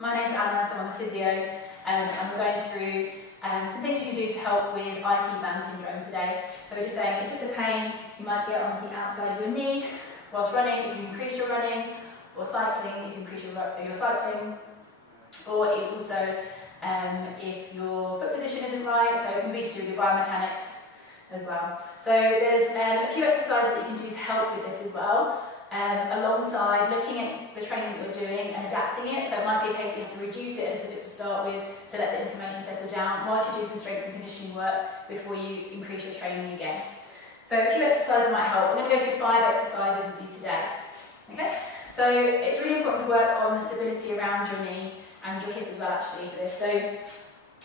My name's Anna, so I'm a physio, and we're going through some things you can do to help with ITB Syndrome today. So we're just saying it's just a pain you might get on the outside of your knee whilst running. If you increase your running, or cycling, if you increase your cycling, or it also if your foot position isn't right, so it can be to do with your biomechanics as well. So there's a few exercises that you can do to help with this as well. Alongside looking at the training that you're doing and adapting it. So it might be a case you have to reduce it a little bit to start with to let the inflammation settle down whilst you do some strength and conditioning work before you increase your training again. So a few exercises might help. I'm going to go through 5 exercises with you today. Okay? So it's really important to work on the stability around your knee and your hip as well actually for this. So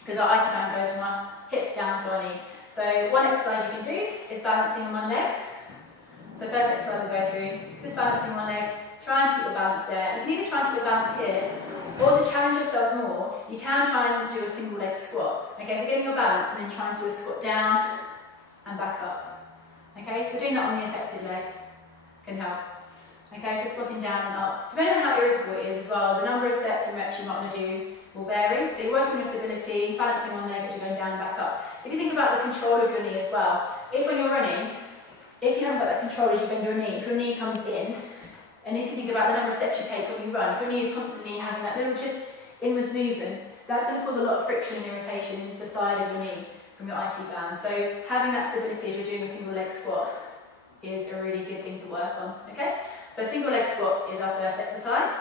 because our IT band goes from our hip down to our knee. So one exercise you can do is balancing on one leg. So first exercise we'll go through, just balancing one leg, trying to keep your balance there. You can either try and keep your balance here, or to challenge yourselves more, you can try and do a single leg squat. Okay, so getting your balance and then trying to do a squat down and back up. Okay, so doing that on the affected leg can help. Okay, so squatting down and up. Depending on how irritable it is as well, the number of sets and reps you might want to do will vary. So you're working with stability, balancing one leg as you're going down and back up. If you think about the control of your knee as well, if when you're running, if you haven't got that control as you bend your knee, if your knee comes in, and if you think about the number of steps you take when you run, if your knee is constantly having that little just inwards movement, that's going to cause a lot of friction and irritation into the side of your knee from your IT band. So having that stability as you're doing a single leg squat is a really good thing to work on. Okay? So single leg squats is our first exercise.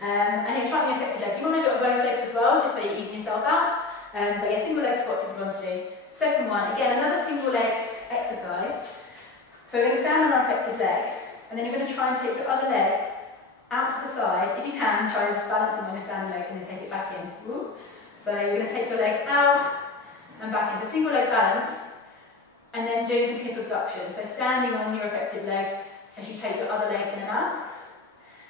And it's trying to be affected leg. You want to do it on both legs as well, just so you even yourself out. But yeah, single leg squats if you want to do. Second one, again, another single leg exercise. So we're going to stand on our affected leg, and then you're going to try and take your other leg out to the side. If you can, try just balancing on your standing leg and then take it back in. Ooh. So you're going to take your leg out and back in. So single leg balance, and then do some hip abduction. So standing on your affected leg as you take your other leg in and out.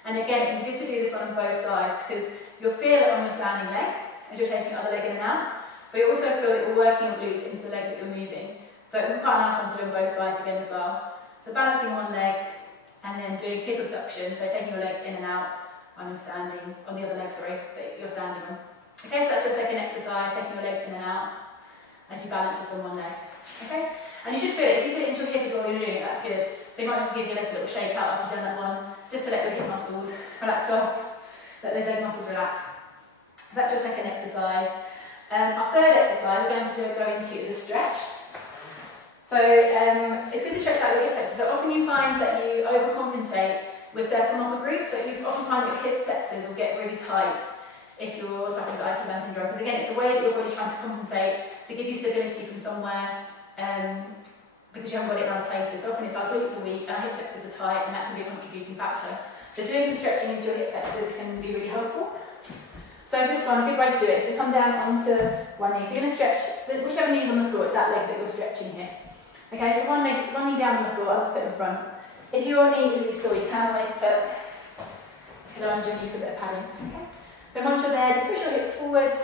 And again, it can be good to do this one on both sides because you'll feel it on your standing leg as you're taking your other leg in and out, but you also feel that you're working your glutes into the leg that you're moving. So it would be quite a nice one to do on both sides again as well. So balancing one leg and then doing hip abduction, so taking your leg in and out on the other leg, that you're standing on. Okay, so that's your second exercise, taking your leg in and out as you balance just on one leg. Okay? And you should feel it. If you feel it into your hip as well, you're doing it, that's good. So you might just give your legs a little shake out after you've done that one, just to let your hip muscles relax off, let those leg muscles relax. So that's your second exercise. Our third exercise we're going to go into is a stretch. So it's good to stretch out your hip flexors. So often you find that you overcompensate with certain muscle groups. So you often find that your hip flexors will get really tight if you're suffering with ITB syndrome. Because again, it's a way that your body's trying to compensate to give you stability from somewhere because you haven't got it in other places. So often it's our glutes are weak and our hip flexors are tight, and that can be a contributing factor. So doing some stretching into your hip flexors can be really helpful. So this one, a good way to do it is to come down onto one knee. So you're going to stretch, whichever knee is on the floor, it's that leg that you're stretching here. Okay, so one knee down on the floor, other foot in front. If your knee is really sore, you can always put a lunge on you for a bit of padding. Okay? Then once you're there, just push your hips forwards,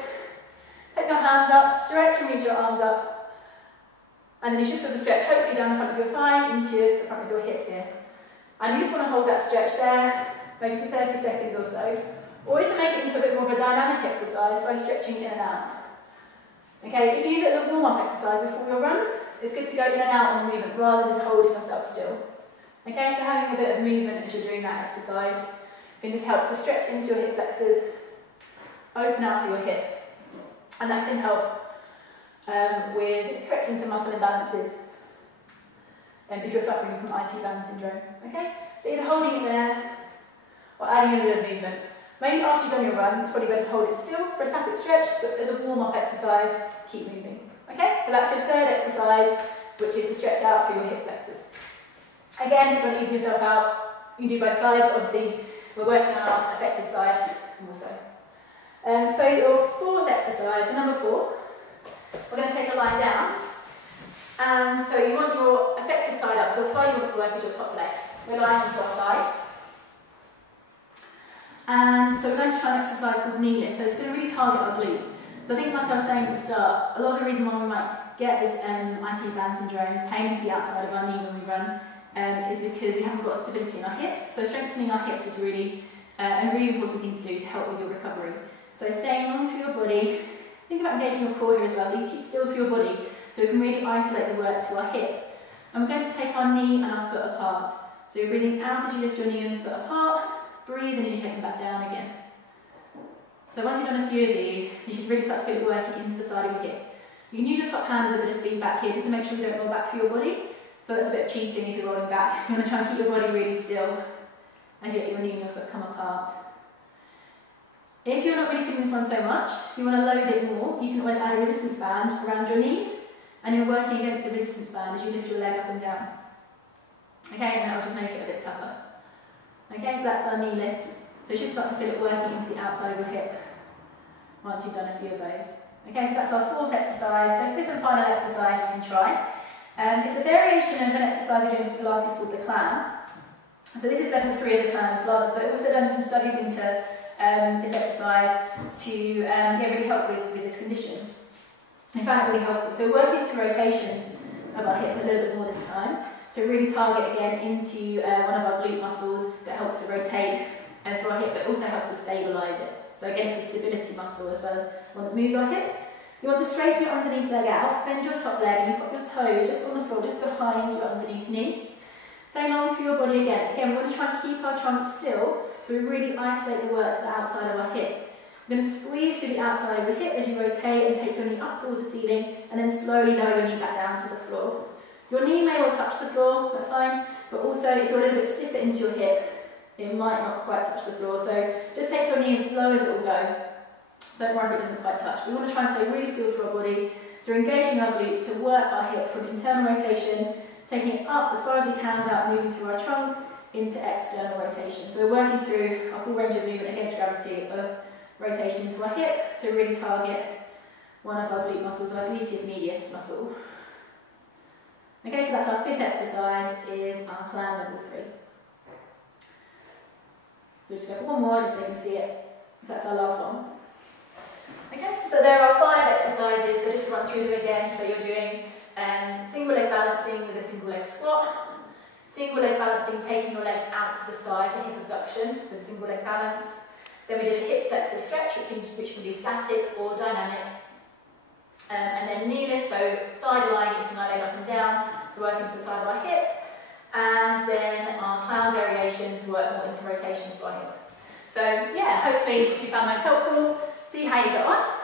take your hands up, stretch and reach your arms up. And then you should feel the stretch hopefully down the front of your thigh into the front of your hip here. And you just want to hold that stretch there, maybe for 30 seconds or so. Or you can make it into a bit more of a dynamic exercise by stretching in and out. Okay, if you use it as a warm-up exercise before your runs, it's good to go in and out on the movement rather than just holding yourself still. Okay, so having a bit of movement as you're doing that exercise can just help to stretch into your hip flexors, open out to your hip, and that can help with correcting some muscle imbalances if you're suffering from ITB syndrome. Okay, so either holding it there or adding in a bit of movement. Maybe after you've done your run, it's probably better to hold it still for a static stretch, but as a warm-up exercise, keep moving. Okay, so that's your third exercise, which is to stretch out through your hip flexors. Again, if you want to even yourself out, you can do both sides. Obviously, we're working on our affected side also. So your fourth exercise, so number 4, we're going to take a lie down. And so you want your affected side up, so the thigh you want to work is your top leg. We're lying onto our side. And so we're going to try an exercise called knee lift. So it's going to really target our glutes. So I think, like I was saying at the start, a lot of the reason why we might get this ITB syndrome, pain to the outside of our knee when we run, is because we haven't got stability in our hips. So strengthening our hips is really and a really important thing to do to help with your recovery. So staying long through your body, think about engaging your core here as well, so you keep still through your body, so we can really isolate the work to our hip. And we're going to take our knee and our foot apart. So you're breathing out as you lift your knee and foot apart, breathe in as you take them back down again. So once you've done a few of these, you should really start to feel it working into the side of your hip. You can use your top hand as a bit of feedback here, just to make sure you don't roll back through your body. So that's a bit of cheating if you're rolling back. You want to try and keep your body really still as you let your knee and your foot come apart. If you're not really feeling this one so much, if you want to load it more, you can always add a resistance band around your knees, and you're working against the resistance band as you lift your leg up and down. Okay, and that will just make it a bit tougher. Okay, so that's our knee lift. So you should start to feel it working into the outside of your hip once you've done a few of those. Okay, so that's our fourth exercise. So for some final exercise you can try. It's a variation of an exercise we do in Pilates called the clown. So this is level 3 of the clown in Pilates, but we've also done some studies into this exercise to really help with this condition. I found it really helpful. So we're working through rotation of our hip a little bit more this time to really target again into one of our glute muscles that helps to rotate through our hip, but also helps to stabilise it. So again, it's a stability muscle as well as one that moves our hip. You want to straighten your underneath leg out, bend your top leg, and you've got your toes just on the floor, just behind your underneath knee. Stay long through your body again. Again, we want to try and keep our trunk still, so we really isolate the work to the outside of our hip. We're going to squeeze through the outside of your hip as you rotate and take your knee up towards the ceiling, and then slowly lower your knee back down to the floor. Your knee may well touch the floor, that's fine, but also if you're a little bit stiffer into your hip, it might not quite touch the floor. So just take your knee as low as it will go. Don't worry if it doesn't quite touch. We want to try and stay really still through our body. So we're engaging our glutes to work our hip from internal rotation, taking it up as far as we can without moving through our trunk into external rotation. So we're working through our full range of movement against gravity of rotation into our hip to really target one of our glute muscles, our gluteus medius muscle. Okay, so that's our fifth exercise, is our clown level 3. We'll just go for one more just so you can see it. So that's our last one. Okay, so there are 5 exercises, so just to run through them again. So you're doing single leg balancing with a single leg squat, single leg balancing, taking your leg out to the side to hip abduction with a single leg balance. Then we did a hip flexor stretch, which can be static or dynamic. And then knee lift, so side lying, lifting our leg up and down to work into the side of our hip. And then our clown variation to work more into rotations by hip. So yeah, hopefully you found those helpful. See how you get on.